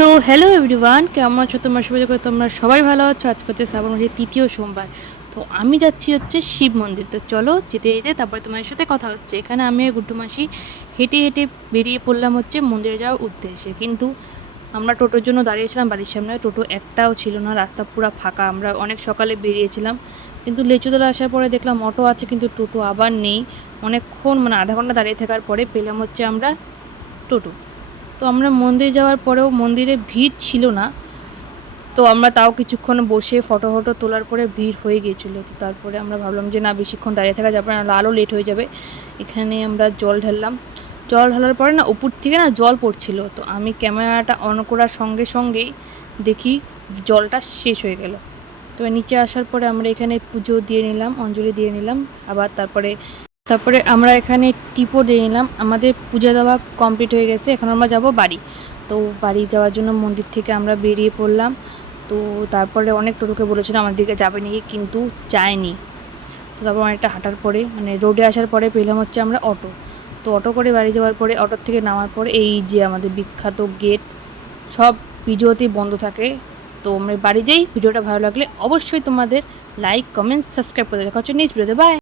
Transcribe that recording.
So hello everyone, কেমন আছো তোমরা সবাই? তোমরা সবাই ভালো আছো। আজকে হচ্ছে শ্রাবণ মাসের তৃতীয় সোমবার। তো আমি যাচ্ছি হচ্ছে শিব মন্দির। তো চলো যেতে যেতে তারপরে তোমার সাথে কথা হচ্ছে। এখানে আমি আর গুড্ডু মাসি হেঁটে হেঁটে বেরিয়ে পড়লাম হচ্ছে মন্দিরে যাওয়ার উদ্দেশ্যে। কিন্তু আমরা টোটোর জন্য দাঁড়িয়েছিলাম বাড়ির সামনে, টোটো একটাও ছিল না, রাস্তা পুরো ফাঁকা। আমরা অনেক সকালে বেরিয়েছিলাম, কিন্তু লেচুতলা আসার পরে দেখলাম অটো আছে কিন্তু টোটো আবার নেই। অনেকক্ষণ মানে আধা ঘন্টা দাঁড়িয়ে থাকার পরে পেলাম হচ্ছে আমরা টোটো। তো আমরা মন্দিরে যাওয়ার পরেও মন্দিরে ভিড় ছিল না। তো আমরা তাও কিছুক্ষণ বসে ফটো ফটো তোলার পরে ভিড় হয়ে গিয়েছিলো। তো তারপরে আমরা ভাবলাম যে না, বেশিক্ষণ দাঁড়িয়ে থাকা যাবে না, আরও লেট হয়ে যাবে। এখানে আমরা জল ঢাললাম। জল ঢালার পরে না উপর থেকে না জল পড়ছিল। তো আমি ক্যামেরাটা অন করার সঙ্গে সঙ্গেই দেখি জলটা শেষ হয়ে গেল। তো নিচে আসার পরে আমরা এখানে পুজো দিয়ে নিলাম, অঞ্জলি দিয়ে নিলাম। আবার তারপরে তারপরে আমরা এখানে টিপও দিয়ে নিলাম। আমাদের পূজা দেওয়া কমপ্লিট হয়ে গেছে, এখন আমরা যাব বাড়ি। তো বাড়ি যাওয়ার জন্য মন্দির থেকে আমরা বেরিয়ে পড়লাম। তো তারপরে অনেক টোটোকে বলেছিলাম আমার দিকে যাবে নাকি, কিন্তু যায়নি। তো তারপর অনেকটা হাঁটার পরে মানে রোডে আসার পরে পেলাম হচ্ছে আমরা অটো। তো অটো করে বাড়ি যাওয়ার পরে অটোর থেকে নামার পরে এই যে আমাদের বিখ্যাত গেট, সব ভিডিওতেই বন্ধ থাকে। তো আমরা বাড়ি যাই। ভিডিওটা ভালো লাগলে অবশ্যই তোমাদের লাইক, কমেন্ট, সাবস্ক্রাইব করে দেখা হচ্ছে নেক্সট ভিডিওতে। বাই।